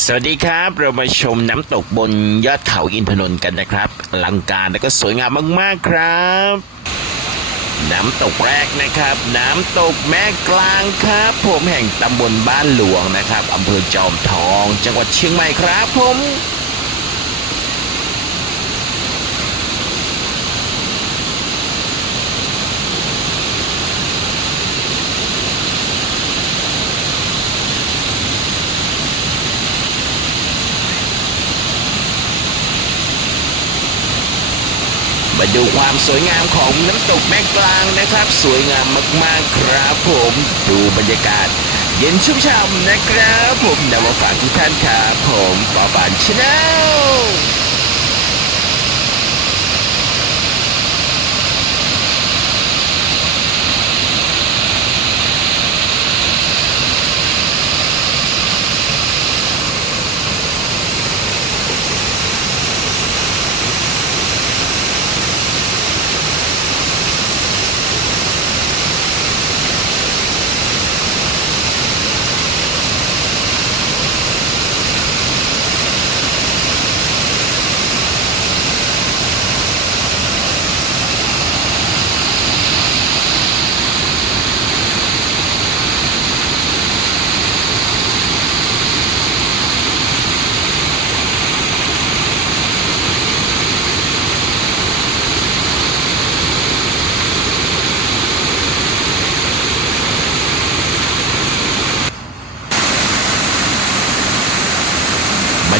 สวัสดีครับ เรามาชมน้ำตกบนยอดเขาอินทนนท์กันนะครับอลังการและก็สวยงามมากๆครับ น้ำตกแรกนะครับ น้ำตกแม่กลางครับ ผมแห่งตำบลบ้านหลวงนะครับอำเภอจอมทอง จังหวัดเชียงใหม่ครับผม มาดูความสวยงามของน้ำตกแม่กลางนะครับ สวยงามมากๆครับผมดูบรรยากาศ เย็นชุ่มฉ่ำนะครับ ผมนำมาฝากทุกท่านครับผมปอบานชาแนล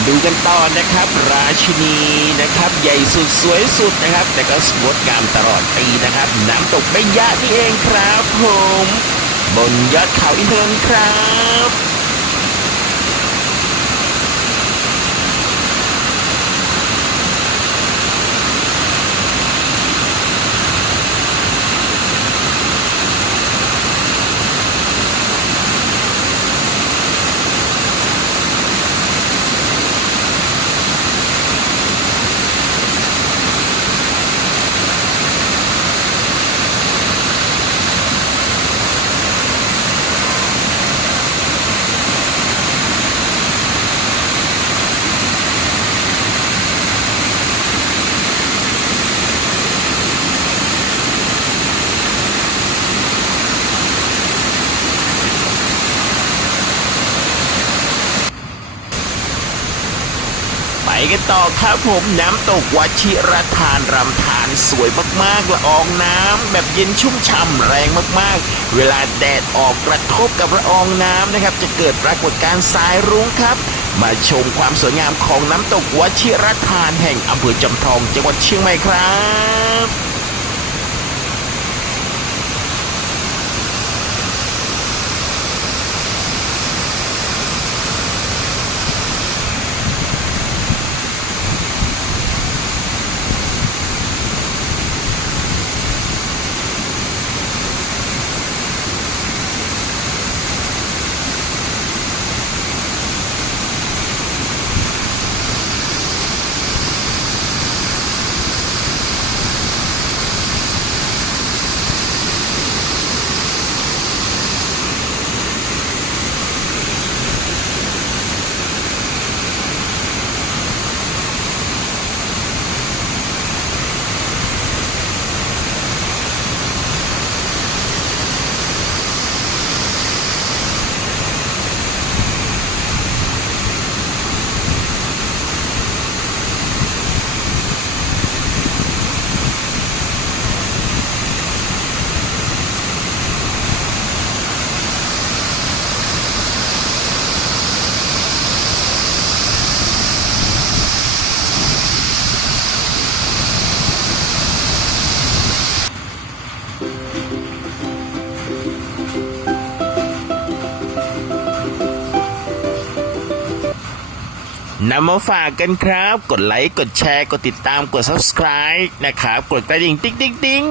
ดูกันต่อนะครับ ราชินีนะครับ ใหญ่สุดสวยสุดนะครับ แต่ก็งดงามตลอดปีนะครับ น้ำตกแม่ยะนี่เองครับผม บนยอดเขาอินทนนท์ครับ กันต่อครับผมน้ำตกวชิรทานรำทานสวยมากๆละอองน้ำแบบเย็นชุ่มฉ่ำแรงมากๆ เวลาแดดออกกระทบกับละอองน้ำนะครับ จะเกิดปรากฏการณ์สายรุ้งครับ มาชมความสวยงามของน้ำตกวชิรทานแห่งอำเภอจำทองจังหวัดเชียงใหม่ครับ นำมาฝากกันครับ กดไลค์ กดแชร์ กดติดตาม กด subscribe นะครับ กดกระดิ่งติ๊งติ๊งติ๊ง